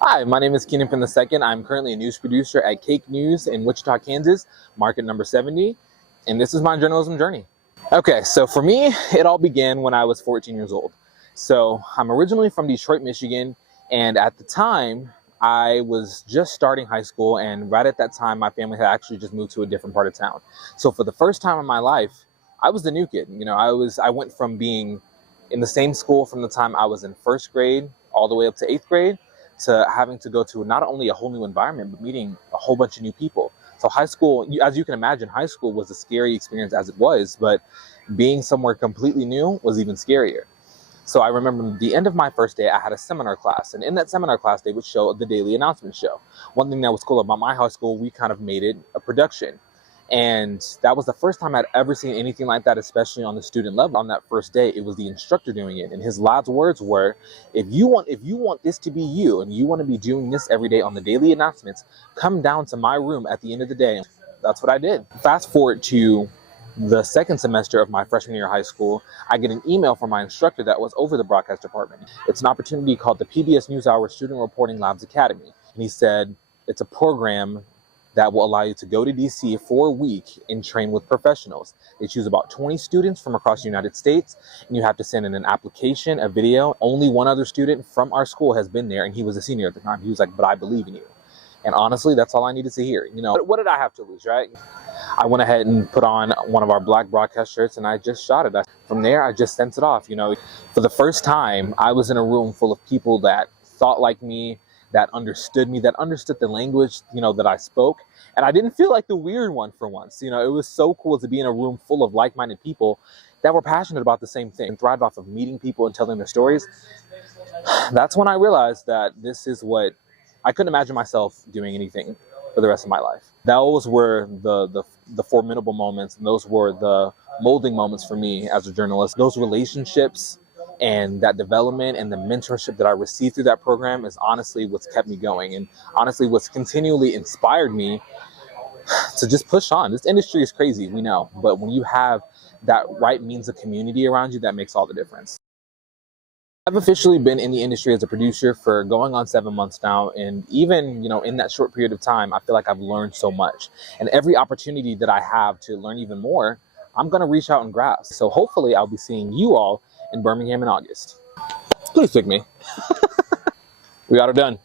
Hi, my name is Keenan Penn II. I'm currently a news producer at Cake News in Wichita, Kansas, market number 70, and this is my journalism journey. Okay, so for me, it all began when I was 14 years old. So I'm originally from Detroit, Michigan, and at the time, I was just starting high school, and right at that time, my family had actually just moved to a different part of town. So for the first time in my life, I was the new kid. I went from being in the same school from the time I was in first grade all the way up to eighth grade to having to go to not only a whole new environment, but meeting a whole bunch of new people. So high school, as you can imagine, high school was a scary experience as it was, but being somewhere completely new was even scarier. So I remember the end of my first day, I had a seminar class. And in that seminar class, they would show the daily announcement show. One thing that was cool about my high school, we kind of made it a production. And that was the first time I'd ever seen anything like that, especially on the student level. On that first day, it was the instructor doing it. And his last words were, if you want this to be you, and you want to be doing this every day on the daily announcements, come down to my room at the end of the day. That's what I did. Fast forward to the second semester of my freshman year of high school, I get an email from my instructor that was over the broadcast department. It's an opportunity called the PBS NewsHour Student Reporting Labs Academy. And he said, it's a program that will allow you to go to DC for a week and train with professionals. They choose about 20 students from across the United States, and you have to send in an application, a video. Only one other student from our school has been there, and he was a senior at the time. He was like, but I believe in you. And honestly, that's all I needed to hear. What did I have to lose, right? I went ahead and put on one of our black broadcast shirts, and I just shot it. From there, I just sent it off. For the first time, I was in a room full of people that thought like me, that understood me, that understood the language, that I spoke. And I didn't feel like the weird one for once. It was so cool to be in a room full of like-minded people that were passionate about the same thing and thrived off of meeting people and telling their stories. That's when I realized that this is what I couldn't imagine myself doing anything for the rest of my life. Those were the formidable moments, and those were the molding moments for me as a journalist. Those relationships and that development and the mentorship that I received through that program is honestly what's kept me going, and honestly what's continually inspired me to just push on. This industry is crazy, we know, but when you have that right means of community around you, that makes all the difference. I've officially been in the industry as a producer for going on 7 months now, and even in that short period of time, I feel like I've learned so much. And every opportunity that I have to learn even more, I'm going to reach out and grasp. So hopefully I'll be seeing you all in Birmingham in August. Please pick me. We got it done.